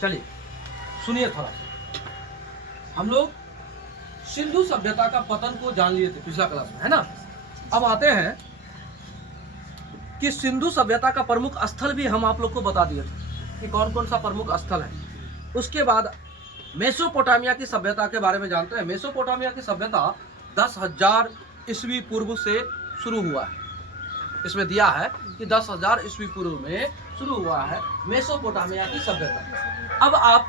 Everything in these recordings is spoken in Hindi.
चलिए सुनिए थोड़ा सा। हम लोग सिंधु सभ्यता का पतन को जान लिए थे पिछला क्लास में, है ना। अब आते हैं कि सिंधु सभ्यता का प्रमुख स्थल भी हम आप लोग को बता दिए थे कि कौन कौन सा प्रमुख स्थल है। उसके बाद मेसोपोटामिया की सभ्यता के बारे में जानते हैं। मेसोपोटामिया की सभ्यता 10,000 ईस्वी पूर्व से शुरू हुआ है। इसमें दिया है कि 10,000 ईस्वी पूर्व में शुरू हुआ है मेसोपोटामिया की सभ्यता। अब आप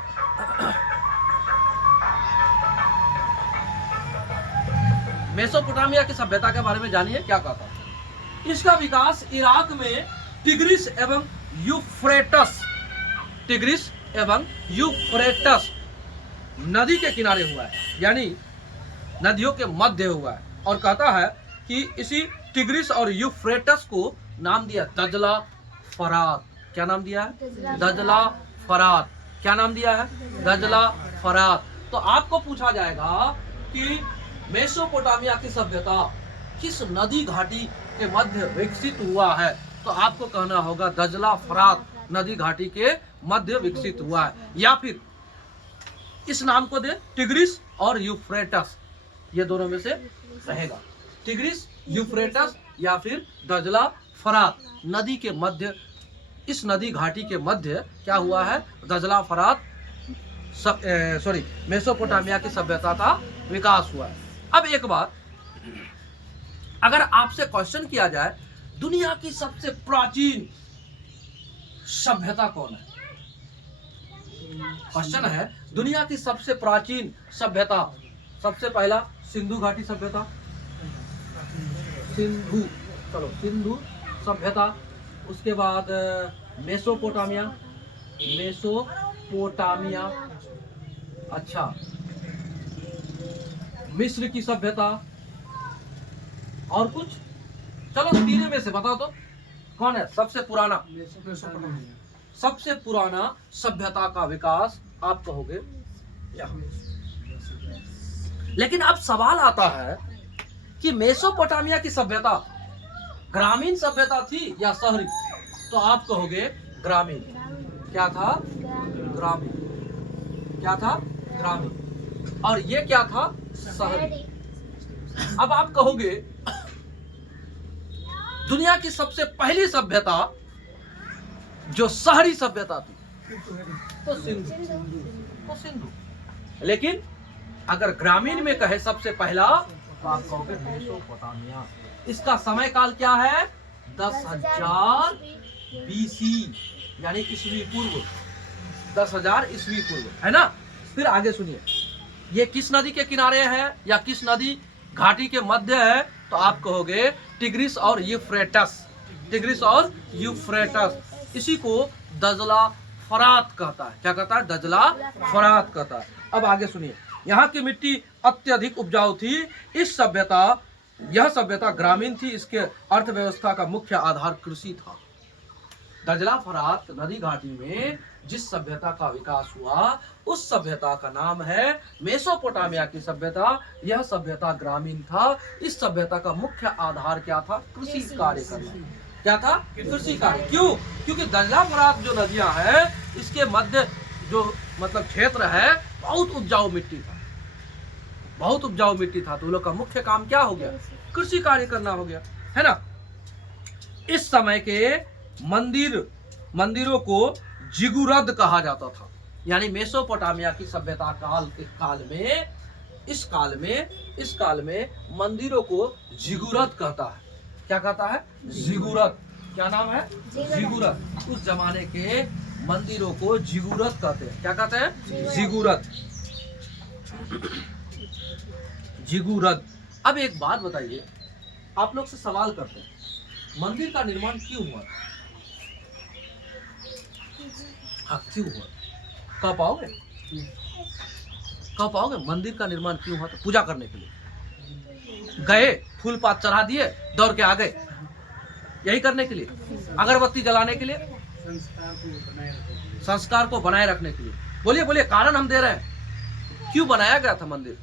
मेसोपोटामिया की सभ्यता के बारे में जानिए क्या कहता है। इसका विकास इराक में टिग्रिस एवं यूफ्रेटस नदी के किनारे हुआ है, यानी नदियों के मध्य हुआ है। और कहता है कि इसी टिग्रिस और यूफ्रेटस को नाम दिया दजला फरात। क्या नाम दिया है? दजला फरात। क्या नाम दिया है? दजला फरात। तो आपको पूछा जाएगा कि मेसोपोटामिया की सभ्यता किस नदी घाटी के मध्य विकसित हुआ है, तो आपको कहना होगा दजला फरात नदी घाटी के मध्य विकसित हुआ है, या फिर इस नाम को दे टिग्रिस और यूफ्रेटस, ये दोनों में से रहेगा। टिग्रिस, यूफ्रेटस या फिर दजला फरात नदी के मध्य, इस नदी घाटी के मध्य क्या हुआ है? दजला फरात मेसोपोटामिया की सभ्यता का विकास हुआ है। अब एक बात, अगर आपसे क्वेश्चन किया जाए दुनिया की सबसे प्राचीन सभ्यता कौन है? क्वेश्चन है दुनिया की सबसे प्राचीन सभ्यता। सबसे पहला सिंधु घाटी सभ्यता, सिंधु सभ्यता। उसके बाद मेसोपोटामिया, अच्छा, मिस्र की सभ्यता, और कुछ? चलो तीनों में से बताओ तो कौन है सबसे पुराना? सबसे पुराना सभ्यता का विकास आप कहोगे। लेकिन अब सवाल आता है कि मेसोपोटामिया की सभ्यता ग्रामीण सभ्यता थी या शहरी? तो आप कहोगे ग्रामीण। क्या था? ग्रामीण। क्या था? ग्रामीण। और ये क्या था? शहरी। अब आप कहोगे दुनिया की सबसे पहली सभ्यता जो शहरी सभ्यता थी तो सिंधु। लेकिन अगर ग्रामीण में कहे सबसे पहला तो आप कहोगे मेसोपोटामिया। इसका समय काल क्या है? 10,000 बीसी, यानी ईस्वी पूर्व। 10,000 ईस्वी पूर्व, है ना। फिर आगे सुनिए, ये किस नदी के किनारे है या किस नदी घाटी के मध्य है? तो आप कहोगे टिग्रिस और यूफ्रेटस। टिग्रिस और यूफ्रेटस, इसी को दजला फरात कहता है। क्या कहता है? दजला फरात कहता है। अब आगे सुनिए, यहाँ की मिट्टी अत्यधिक उपजाऊ थी। यह सभ्यता ग्रामीण थी। इसके अर्थव्यवस्था का मुख्य आधार कृषि था। दजला फरात नदी घाटी में जिस सभ्यता का विकास हुआ उस सभ्यता का नाम है मेसोपोटामिया की सभ्यता। यह सभ्यता ग्रामीण था। इस सभ्यता का मुख्य आधार क्या था? कृषि कार्य करना। क्या था? कृषि कार्य। क्यों? क्योंकि दजला फरात जो नदियां हैं इसके मध्य जो मतलब क्षेत्र है बहुत उपजाऊ मिट्टी था, बहुत उपजाऊ मिट्टी था। तो लोग का मुख्य काम क्या हो गया? कृषि कार्य करना हो गया, है ना। इस समय के मंदिरों को जिगुरद कहा जाता था। यानी मेसोपोटामिया की सभ्यता इस काल में मंदिरों को जिगुरद कहता है। क्या कहता है? जिगुरद। क्या नाम है? जिगुरद। उस जमाने के मंदिरों को जिगुरद कहते हैं। क्या कहते हैं? जिगुरद। जिगुरद। अब एक बात बताइए, आप लोग से सवाल करते हैं, मंदिर का निर्माण क्यों हुआ? हाँ, क्यों हुआ? कह पाओगे? कह पाओगे मंदिर का निर्माण क्यों हुआ? तो पूजा करने के लिए गए, फूल पात चढ़ा दिए, दौड़ के आ गए, यही करने के लिए? अगरबत्ती जलाने के लिए? संस्कार को बनाए रखने के लिए। बोलिए बोलिए, कारण हम दे रहे हैं। क्यों बनाया गया था मंदिर?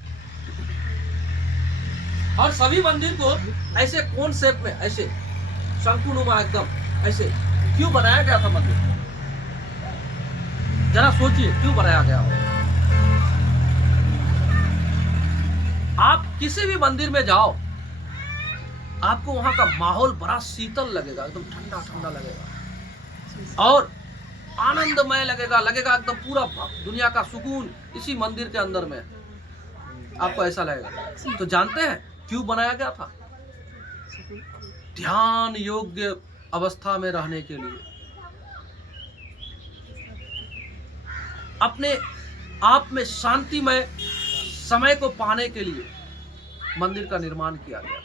और सभी मंदिर को ऐसे कौन शेप में, ऐसे शंकुनुमा एकदम ऐसे क्यों बनाया गया था मंदिर? जरा सोचिए क्यों बनाया गया हो। आप किसी भी मंदिर में जाओ, आपको वहां का माहौल बड़ा शीतल लगेगा, एकदम ठंडा ठंडा लगेगा और आनंदमय लगेगा, लगेगा एकदम पूरा दुनिया का सुकून इसी मंदिर के अंदर में आपको ऐसा लगेगा। तो जानते हैं क्यों बनाया गया था? ध्यान योग्य अवस्था में रहने के लिए, अपने आप में शांतिमय समय को पाने के लिए मंदिर का निर्माण किया गया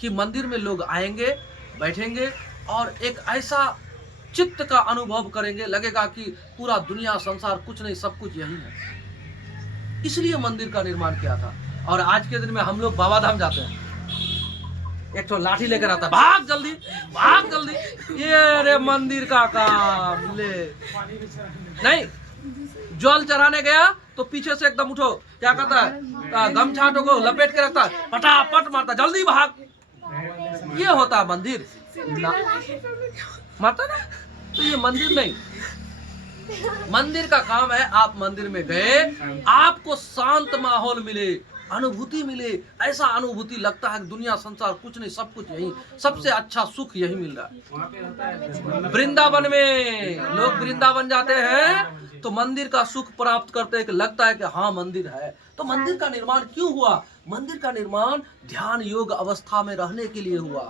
कि मंदिर में लोग आएंगे, बैठेंगे और एक ऐसा चित्त का अनुभव करेंगे, लगेगा कि पूरा दुनिया संसार कुछ नहीं, सब कुछ यही है। इसलिए मंदिर का निर्माण किया था। और आज के दिन में हम लोग बाबा धाम जाते हैं, एक तो लाठी लेकर आता है, भाग जल्दी भाग जल्दी, ये रे मंदिर का काम ले नहीं। जल चढ़ाने गया तो पीछे से एकदम उठो, क्या कहता है, गमछाटों को लपेट के रखता है, फटाफट मारता, जल्दी भाग। ये होता मंदिर मारता ना। तो ये मंदिर नहीं, मंदिर का काम है आप मंदिर में गए, आपको शांत माहौल मिले, अनुभूति मिले, ऐसा अनुभूति लगता है कि दुनिया संसार कुछ नहीं, सब कुछ यही, सबसे अच्छा सुख यही मिल रहा है। वृंदावन में लोग वृंदावन जाते हैं तो मंदिर का सुख प्राप्त करते हैं कि लगता है कि हाँ मंदिर है। तो मंदिर का निर्माण क्यों हुआ? मंदिर का निर्माण ध्यान योग अवस्था में रहने के लिए हुआ।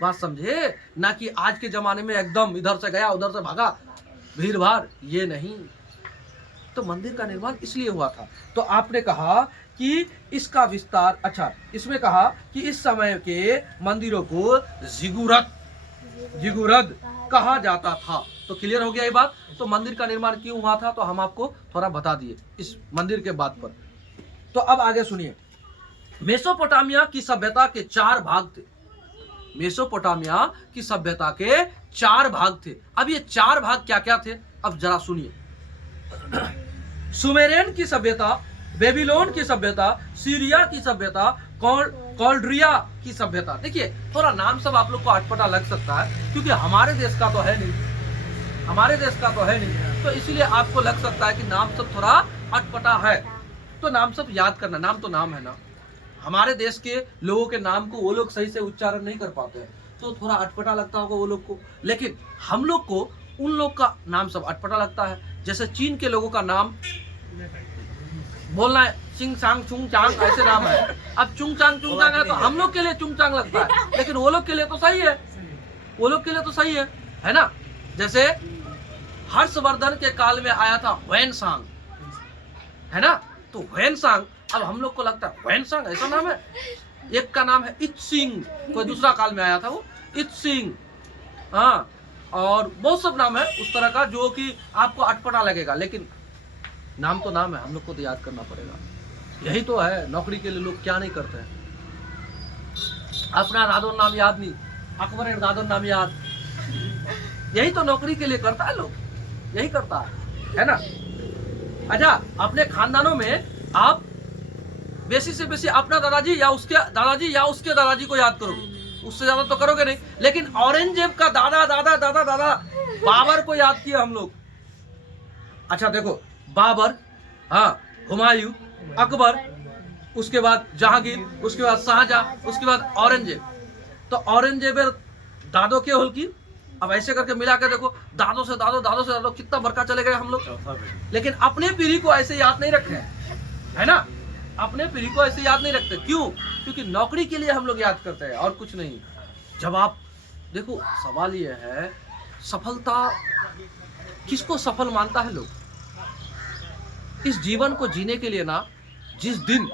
बात समझे ना, कि आज के जमाने में एकदम इधर से गया उधर से भागा, भीड़ भाड़, ये नहीं। तो मंदिर का निर्माण इसलिए हुआ था। तो आपने कहा कि इसका विस्तार, अच्छा इसमें कहा कि इस समय के मंदिरों को जिगुरद कहा जाता था। तो क्लियर हो गया ये बात। तो मंदिर का निर्माण क्यों हुआ था तो हम आपको थोड़ा बता दिए इस मंदिर के बात पर। तो अब आगे सुनिए। मेसोपोटामिया की सभ्यता के 4 भाग थे। मेसोपोटामिया की सभ्यता के 4 भाग थे। अब ये 4 भाग क्या क्या थे अब जरा सुनिए। सुमेरियन की सभ्यता, बेबीलोन की सभ्यता, सीरिया की सभ्यता, कॉल्ड्रिया की सभ्यता। देखिए थोड़ा नाम सब आप लोग को अटपटा लग सकता है क्योंकि हमारे देश का तो है नहीं, हमारे देश का तो है नहीं, तो इसीलिए आपको लग सकता है कि नाम सब थोड़ा अटपटा है। तो नाम सब याद करना, नाम तो नाम है ना। हमारे देश के लोगों के नाम को वो लोग सही से उच्चारण नहीं कर पाते हैं तो थोड़ा अटपटा लगता होगा वो लोग को, लेकिन हम लोग को उन लोग का नाम सब अटपटा लगता है। जैसे चीन के लोगों का नाम बोलना है चिंग चांग चुंग चांग, ऐसे नाम है। अब चुंग चांग है तो हम लोग के लिए चुंग चांग लगता है, लेकिन वो लोग के लिए तो सही है, वो लोग के लिए तो सही है ना। जैसे हर्षवर्धन के काल में आया था वैनसांग, है ना। तो वैनसांग अब हम लोग को लगता है वैनसांग ऐसा नाम है। एक का नाम है इत्सिंग, कोई दूसरा काल में आया था वो इत्सिंग, हाँ। और बहुत सब नाम है उस तरह का जो कि आपको अटपटा लगेगा, लेकिन नाम तो नाम है, हम लोग को तो याद करना पड़ेगा। यही तो है नौकरी के लिए लोग क्या नहीं करते हैं। अपना दादो नाम याद नहीं, अकबर एंड दादो नाम याद, यही तो नौकरी के लिए करता है लोग, यही करता है ना। अच्छा अपने खानदानों में आप बेसी से बेसी अपना दादाजी या उसके दादाजी को याद करोगे, उससे ज्यादा तो करोगे नहीं। लेकिन औरंगजेब का दादा दादा दादा दादा बाबर को याद किया हम लोग। अच्छा देखो बाबर, हाँ, हुमायूं, अकबर, उसके बाद जहांगीर, उसके बाद शाहजहां, उसके बाद औरंगजेब। तो औरंगजेब दादो के होल की, अब ऐसे करके मिला के देखो, दादो से दादो कितना बड़का चले गए हम लोग। लेकिन अपने पीढ़ी को ऐसे याद नहीं रखते हैं, है ना। अपने पीढ़ी को ऐसे याद नहीं रखते, क्यों? क्योंकि नौकरी के लिए हम लोग याद करते हैं और कुछ नहीं। जब आप देखो सवाल ये है, सफलता किसको सफल मानता है लोग? इस जीवन को जीने के लिए ना, जिस दिन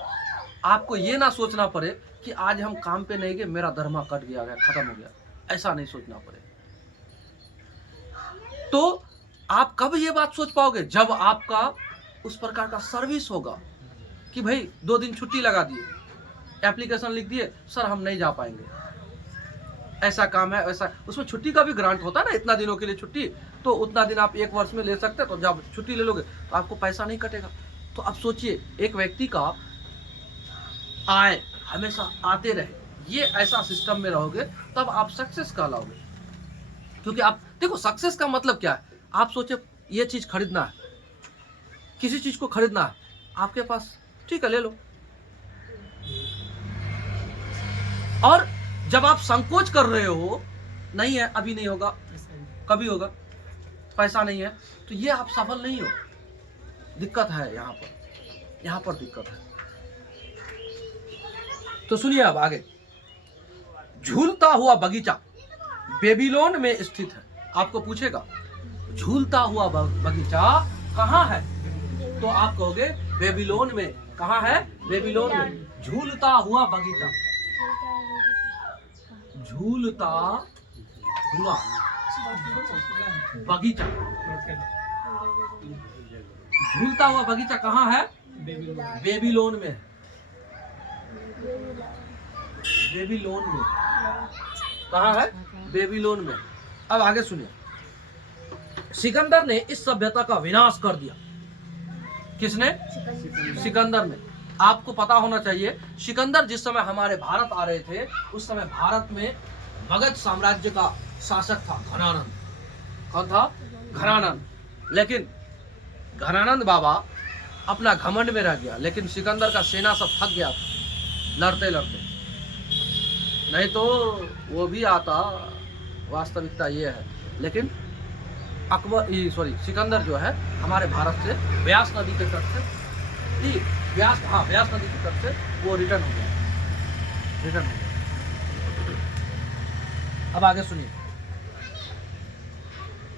आपको ये ना सोचना पड़े कि आज हम काम पे नहीं गए, मेरा धर्मा कट गया, खत्म हो गया, ऐसा नहीं सोचना पड़े। तो आप कब ये बात सोच पाओगे? जब आपका उस प्रकार का सर्विस होगा कि भाई 2 दिन छुट्टी लगा दिए, एप्लीकेशन लिख दिए, सर हम नहीं जा पाएंगे, ऐसा काम है, ऐसा। उसमें छुट्टी का भी ग्रांट होता है ना, इतना दिनों के लिए छुट्टी, तो उतना दिन आप 1 वर्ष में ले सकते हैं। तो जब छुट्टी ले लोगे तो आपको पैसा नहीं कटेगा। तो अब सोचिए एक व्यक्ति का आय हमेशा आते रहे, ये ऐसा सिस्टम में रहोगे तब आप सक्सेस कहलाओगे। क्योंकि आप देखो सक्सेस का मतलब क्या है, आप सोचे ये चीज खरीदना है, किसी चीज को खरीदना है आपके पास, ठीक है ले लो। और जब आप संकोच कर रहे हो, नहीं है अभी नहीं होगा, कभी होगा, पैसा नहीं है, तो ये आप सफल नहीं हो। दिक्कत है यहाँ पर दिक्कत है। तो सुनिए अब आगे, झूलता हुआ बगीचा बेबीलोन में स्थित है। आपको पूछेगा झूलता हुआ बगीचा कहाँ है, तो आप कहोगे बेबीलोन में। कहाँ है? बेबीलोन में। झूलता हुआ बगीचा, झूलता हुआ बगीचा, झूलता हुआ बगीचा कहाँ है? बेबीलोन में। बेबीलोन में कहाँ है? बेबीलोन में। अब आगे सुनिए, सिकंदर ने इस सभ्यता का विनाश कर दिया। किसने? सिकंदर ने। आपको पता होना चाहिए, सिकंदर जिस समय हमारे भारत आ रहे थे, उस समय भारत में मगध साम्राज्य का शासक था घनानंद। कौन था? घनानंद। लेकिन घनानंद बाबा अपना घमंड में रह गया, लेकिन सिकंदर का सेना सब थक गया था लड़ते लड़ते, नहीं तो वो भी आता। वास्तविकता ये है। लेकिन सिकंदर जो है हमारे भारत से व्यास नदी के तट से, व्यास नदी के तट से वो रिटर्न हो गया। अब आगे सुनिए,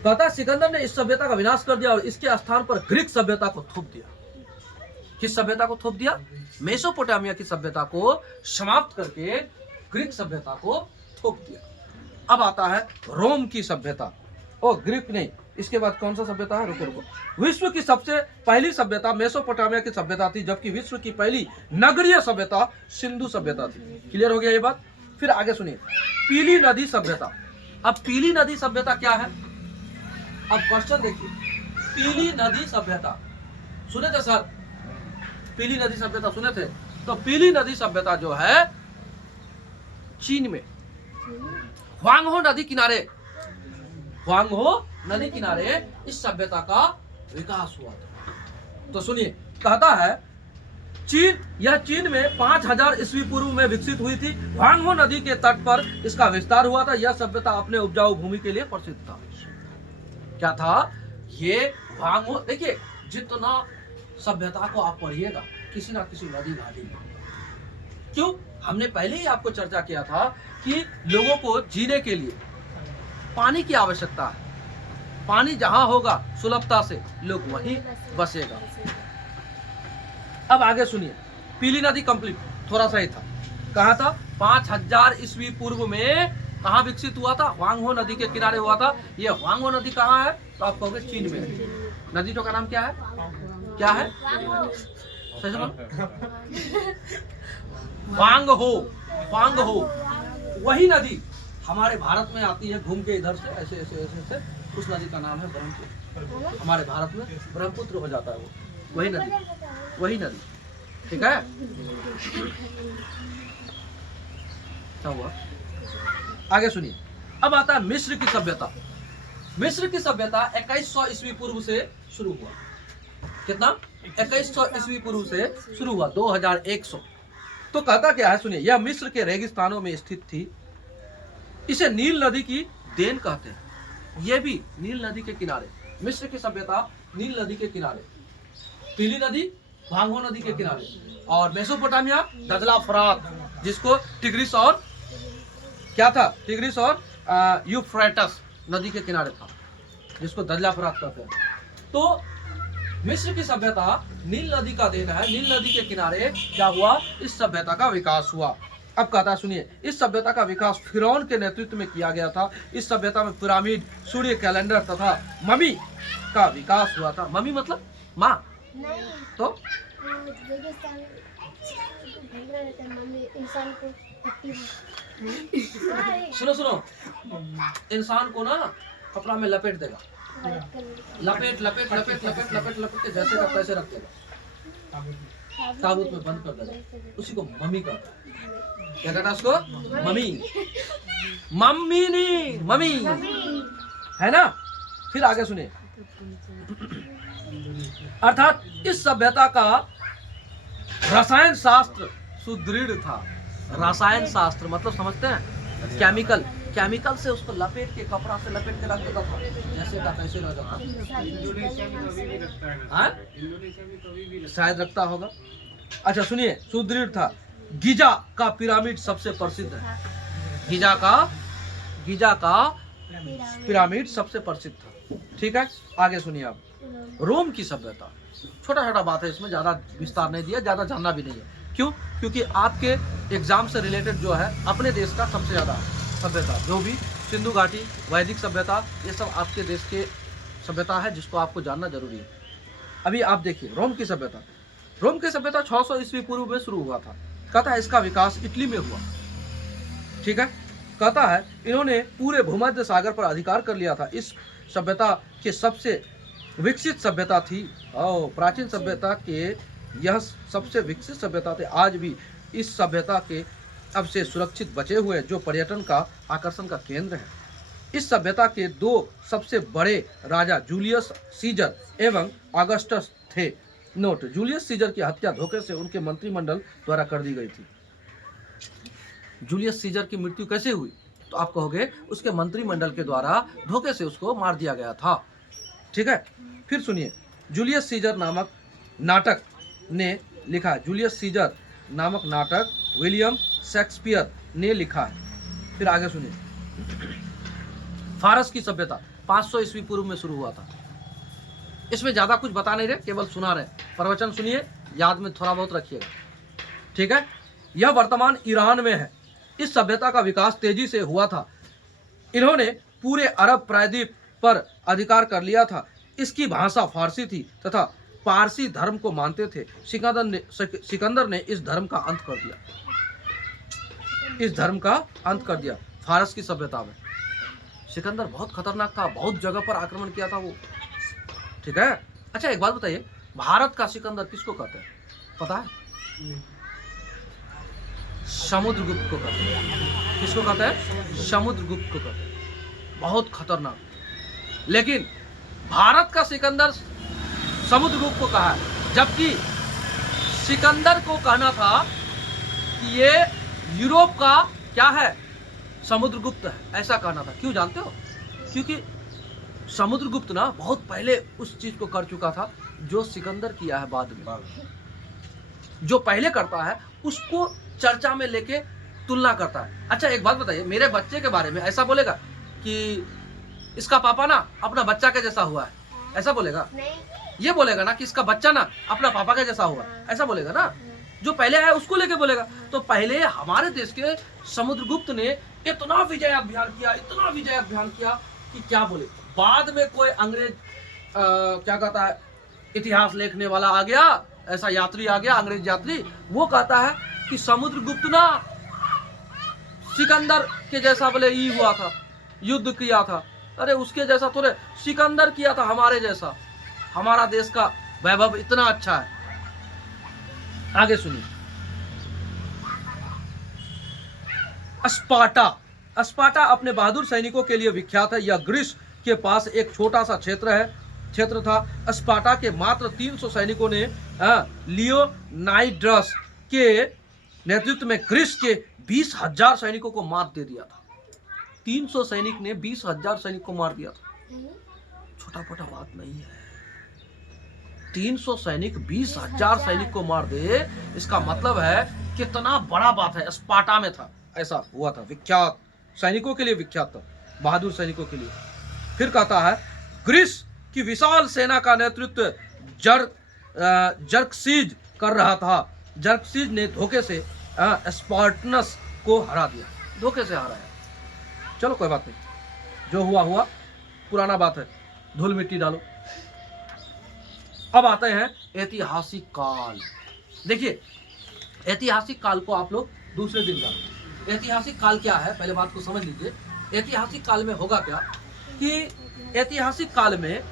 कहता सिकंदर ने इस सभ्यता का विनाश कर दिया और इसके स्थान पर ग्रीक सभ्यता को थोप दिया। किस सभ्यता को थोप दिया? मेसोपोटामिया की सभ्यता को समाप्त करके ग्रीक सभ्यता को थोप दिया। अब आता है रोम की सभ्यता। ओ ग्रीक नहीं, इसके बाद कौन सा सभ्यता है? रुको। विश्व की सबसे पहली सभ्यता मेसोपोटामिया की सभ्यता थी, जबकि विश्व की पहली नगरीय सभ्यता सिंधु सभ्यता थी। क्लियर हो गया ये बात? फिर आगे सुनिए, पीली नदी सभ्यता। अब पीली नदी सभ्यता क्या है? अब क्वेश्चन देखिए, पीली नदी सभ्यता सुने थे सर? पीली नदी सभ्यता सुने थे? तो पीली नदी सभ्यता जो है चीन में ह्वांगहो नदी किनारे इस सभ्यता का विकास हुआ था। तो सुनिए, कहता है चीन में 5000 ईस्वी पूर्व में विकसित हुई थी। ह्वांगहो नदी के तट पर इसका विस्तार हुआ था। यह सभ्यता अपने उपजाऊ भूमि के लिए प्रसिद्ध था। क्या था ये? ह्वांगहो। देखिए, जितना सभ्यता को आप पढ़िएगा किसी ना किसी नदी घाटी में। क्यों? हमने पहले ही आपको चर्चा किया था कि लोगों को जीने के लिए पानी की आवश्यकता है। पानी जहां होगा सुलभता से, लोग वहीं बसेगा। अब आगे सुनिए, पीली नदी कंप्लीट थोड़ा सा ही था। कहा था? 5000 ईस्वी पूर्व में कहाँ विकसित हुआ था? ह्वांगहो नदी के किनारे हुआ था। ये ह्वांगहो नदी कहाँ है? तो आप कहोगे चीन में है। नदी का नाम क्या है? क्या है? सही से ह्वांगहो। वही नदी हमारे भारत में आती है, घूम के इधर से ऐसे ऐसे ऐसे ऐसे। उस नदी का नाम है ब्रह्मपुत्र। हमारे भारत में ब्रह्मपुत्र हो जाता है वो, वही नदी। ठीक है? क्या हुआ? आगे सुनिए, अब आता है मिस्र की सभ्यता। मिस्र की सभ्यता 2100 ईस्वी पूर्व से शुरू हुआ। कितना? 2100 ईस्वी पूर्व से शुरू हुआ, 2100। तो कहता क्या है? सुनिए, यह मिस्र के रेगिस्तानों में स्थित थी। इसे नील नदी की देन कहते हैं। यह भी नील नदी के किनारे, मिस्र की सभ्यता नील नदी के किनारे, पीली नदी ह्वांगहो नदी के किनारे, और मेसोपोटामिया दजला फरात, जिसको टिग्रिस और क्या था? टिग्रिस और यूफ्रेटस नदी के किनारे था, जिसको दजला फरात कहते हैं। तो मिस्र की सभ्यता नील नदी का देन है। नील नदी के किनारे क्या हुआ? इस सभ्यता का विकास हुआ। अब कहता सुनिए, इस सभ्यता का विकास फिरौन के नेतृत्व में किया गया था। इस सभ्यता में पिरामिड, सूर्य कैलेंडर तथा ममी का विकास हुआ था। ममी मतलब माँ? तो सुनो, इंसान को ना कपड़ा में लपेट देगा, लपेट के जैसे का पैसे रख देगा, ताबूत में बंद कर देगा, उसी को मम्मी कहता है। क्या कहता है उसको? मम्मी है ना? फिर आगे सुनिए, अर्थात इस सभ्यता का रसायन शास्त्र सुदृढ़ था। रसायन शास्त्र मतलब समझते हैं, केमिकल, केमिकल से उसको लपेट के, कपड़ा से लपेट के रख देता था, जैसे का कैसे रह जाता। इंडोनेशिया में तो अभी भी रखता है ना। हाँ? इंडोनेशिया में तो अभी भी शायद रखता होगा। अच्छा सुनिए, सुदृढ़ था। गीजा का पिरामिड सबसे प्रसिद्ध है। गीजा का पिरामिड सबसे प्रसिद्ध था। ठीक है, आगे सुनिए आप। रोम की सभ्यता, छोटा छोटा बात है इसमें, ज्यादा विस्तार नहीं दिया, ज्यादा जानना भी नहीं है। क्यों? क्योंकि आपके एग्जाम से रिलेटेड जो है अपने देश का सबसे ज्यादा सभ्यता, जो भी सिंधु घाटी, वैदिक सभ्यता, ये सब आपके देश के सभ्यता है जिसको आपको जानना जरूरी है। अभी आप देखिए रोम की सभ्यता। रोम की सभ्यता 600 ईस्वी पूर्व में शुरू हुआ था। कहता है इसका विकास इटली में हुआ। ठीक है, कहता है इन्होंने पूरे भूमध्य सागर पर अधिकार कर लिया था। इस सभ्यता के सबसे विकसित सभ्यता थी और प्राचीन सभ्यता के यह सबसे विकसित सभ्यता थे। आज भी इस सभ्यता के अब से सुरक्षित बचे हुए जो पर्यटन का आकर्षण का केंद्र है। इस सभ्यता के दो सबसे बड़े राजा जूलियस सीजर एवं ऑगस्टस थे। नोट, जूलियस सीजर की हत्या धोखे से उनके मंत्रिमंडल द्वारा कर दी गई थी। जूलियस सीजर की मृत्यु कैसे हुई? तो आप कहोगे उसके मंत्रिमंडल के द्वारा धोखे से उसको मार दिया गया था। ठीक है, फिर सुनिए, जूलियस सीजर नामक नाटक ने लिखा। जूलियस सीजर नामक नाटक विलियम शेक्सपियर ने लिखा है। फिर आगे सुनिए, फारस की सभ्यता 500 ईस्वी पूर्व में शुरू हुआ था। इसमें ज्यादा कुछ बता नहीं रहे, केवल सुना रहे। प्रवचन सुनिए, याद में थोड़ा बहुत रखिएगा। ठीक है, यह वर्तमान ईरान में है। इस सभ्यता का विकास तेजी से हुआ था। इन्होंने पूरे अरब प्रायद्वीप पर अधिकार कर लिया था। इसकी भाषा फारसी थी तथा पारसी धर्म को मानते थे। सिकंदर ने इस धर्म का अंत कर दिया। इस धर्म का अंत कर दिया फारस की सभ्यता में। सिकंदर बहुत खतरनाक था, बहुत जगह पर आक्रमण किया था वो। ठीक है, अच्छा एक बात बताइए, भारत का सिकंदर किसको कहते हैं पता है? समुद्रगुप्त को कहते हैं। किसको कहते हैं? समुद्रगुप्त को कहते हैं। बहुत खतरनाक। लेकिन भारत का सिकंदर समुद्रगुप्त को कहा है, जबकि सिकंदर को कहना था कि ये यूरोप का क्या है, समुद्रगुप्त है, ऐसा कहना था। क्यों जानते हो? क्योंकि समुद्रगुप्त ना बहुत पहले उस चीज को कर चुका था जो सिकंदर किया है बाद में। जो पहले करता है उसको चर्चा में लेके तुलना करता है। अच्छा एक बात बताइए, मेरे बच्चे के बारे में ऐसा बोलेगा कि इसका पापा ना अपना बच्चा के जैसा हुआ है, ऐसा बोलेगा? ये बोलेगा ना कि इसका बच्चा ना अपना पापा के जैसा हुआ, ऐसा बोलेगा ना। जो पहले है उसको लेके बोलेगा। तो पहले हमारे देश के समुद्रगुप्त ने इतना विजय अभियान किया कि क्या बोले। बाद में कोई अंग्रेज क्या कहता है, इतिहास लिखने वाला आ गया, ऐसा यात्री आ गया, अंग्रेज यात्री, वो कहता है कि समुद्रगुप्त ना सिकंदर के जैसा बोले ई हुआ था, युद्ध किया था। अरे उसके जैसा थोड़े, सिकंदर किया था हमारे जैसा। हमारा देश का वैभव इतना अच्छा है। आगे सुनिए, स्पार्टा अपने बहादुर सैनिकों के लिए विख्यात है। यह ग्रीस के पास एक छोटा सा क्षेत्र था। स्पार्टा के मात्र 300 सैनिकों ने लियोनाइड्रस के नेतृत्व में ग्रीस के 20,000 सैनिकों को मात दे दिया था। 300 सैनिक ने 20,000 सैनिक को मार दिया था। छोटा मोटा बात नहीं है। 300 सैनिक 20,000 सैनिक को मार दे, इसका मतलब है कितना बड़ा बात है। स्पार्टा में था, ऐसा हुआ था। विख्यात सैनिकों के लिए विख्यात था, बहादुर सैनिकों के लिए। फिर कहता है ग्रीस की विशाल सेना का नेतृत्व जर्कसीज कर रहा था। जर्कसीज ने धोखे से स्पार्टनस को हरा दिया, धोखे से हराया। चलो कोई बात नहीं, जो हुआ हुआ, पुराना बात है, धूल मिट्टी डालो। अब आते हैं ऐतिहासिक काल। देखिए ऐतिहासिक काल को आप लोग दूसरे दिन जानो। ऐतिहासिक काल क्या है, पहले बात को समझ लीजिए। ऐतिहासिक काल में होगा क्या कि ऐतिहासिक काल में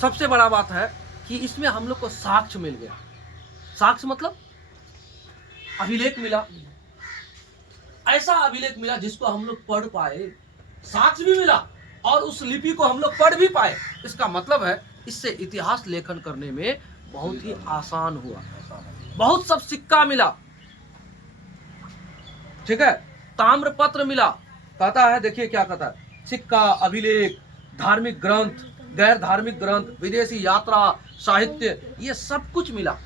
सबसे बड़ा बात है कि इसमें हम लोग को साक्ष्य मिल गया। साक्ष्य मतलब अभिलेख मिला, ऐसा अभिलेख मिला जिसको हम लोग पढ़ पाए। साक्ष्य भी मिला और उस लिपि को हम लोग पढ़ भी पाए। इसका मतलब है इससे इतिहास लेखन करने में बहुत ही आसान हुआ। बहुत सब सिक्का मिला, ठीक है, ताम्रपत्र मिला, कहता है, देखिए क्या कहता है, सिक्का, अभिलेख, धार्मिक ग्रंथ, गैर धार्मिक ग्रंथ, विदेशी यात्रा, साहित्य, ये सब कुछ मिला।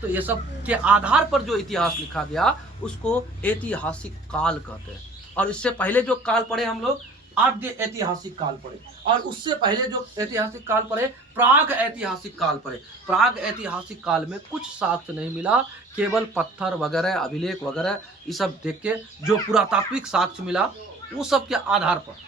तो ये सब के आधार पर जो इतिहास लिखा गया उसको ऐतिहासिक काल कहते हैं। और इससे पहले जो काल पढ़े हम लोग आद्य ऐतिहासिक काल पढ़े, और उससे पहले जो ऐतिहासिक काल पढ़े प्राग ऐतिहासिक काल पढ़े। प्राग ऐतिहासिक काल में कुछ साक्ष्य नहीं मिला, केवल पत्थर वगैरह, अभिलेख वगैरह ये सब देख के जो पुरातात्विक साक्ष्य मिला वो सब के आधार पर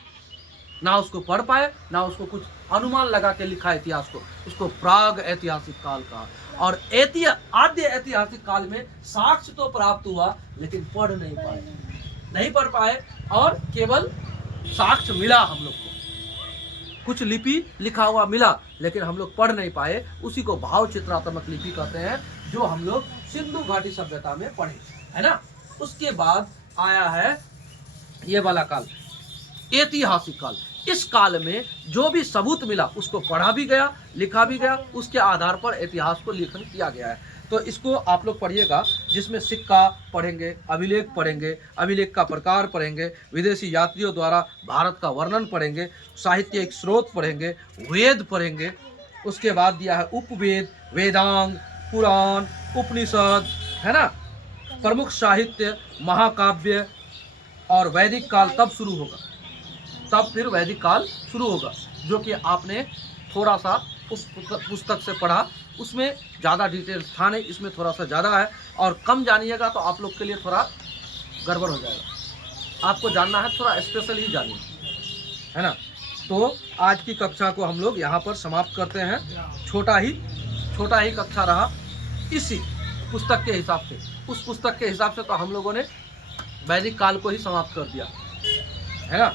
ना उसको पढ़ पाए, ना उसको कुछ अनुमान लगा के लिखा इतिहास को, उसको प्राग ऐतिहासिक काल कहा। और आद्य ऐतिहासिक काल में साक्ष्य तो प्राप्त हुआ लेकिन पढ़ नहीं पढ़ पाए, और केवल साक्ष्य मिला हम लोग को, कुछ लिपि लिखा हुआ मिला लेकिन हम लोग पढ़ नहीं पाए। उसी को भाव चित्रात्मक लिपि कहते हैं, जो हम लोग सिंधु घाटी सभ्यता में पढ़े, है ना। उसके बाद आया है ये वाला काल, ऐतिहासिक काल। इस काल में जो भी सबूत मिला उसको पढ़ा भी गया, लिखा भी गया, उसके आधार पर इतिहास को लेखन किया गया है। तो इसको आप लोग पढ़िएगा, जिसमें सिक्का पढ़ेंगे, अभिलेख पढ़ेंगे, अभिलेख का प्रकार पढ़ेंगे, विदेशी यात्रियों द्वारा भारत का वर्णन पढ़ेंगे, साहित्यिक स्रोत पढ़ेंगे, वेद पढ़ेंगे। उसके बाद दिया है उपवेद, वेदांग, पुराण, उपनिषद, है ना, प्रमुख साहित्य, महाकाव्य। और वैदिक काल तब शुरू होगा, तब फिर वैदिक काल शुरू होगा, जो कि आपने थोड़ा सा उस पुस्तक से पढ़ा, उसमें ज़्यादा डिटेल्स था नहीं, इसमें थोड़ा सा ज़्यादा है। और कम जानिएगा तो आप लोग के लिए थोड़ा गड़बड़ हो जाएगा, आपको जानना है थोड़ा स्पेशल ही जानिए, है ना। तो आज की कक्षा को हम लोग यहाँ पर समाप्त करते हैं। छोटा ही कक्षा रहा इसी पुस्तक के हिसाब से। उस पुस्तक के हिसाब से तो हम लोगों ने वैदिक काल को ही समाप्त कर दिया, है ना।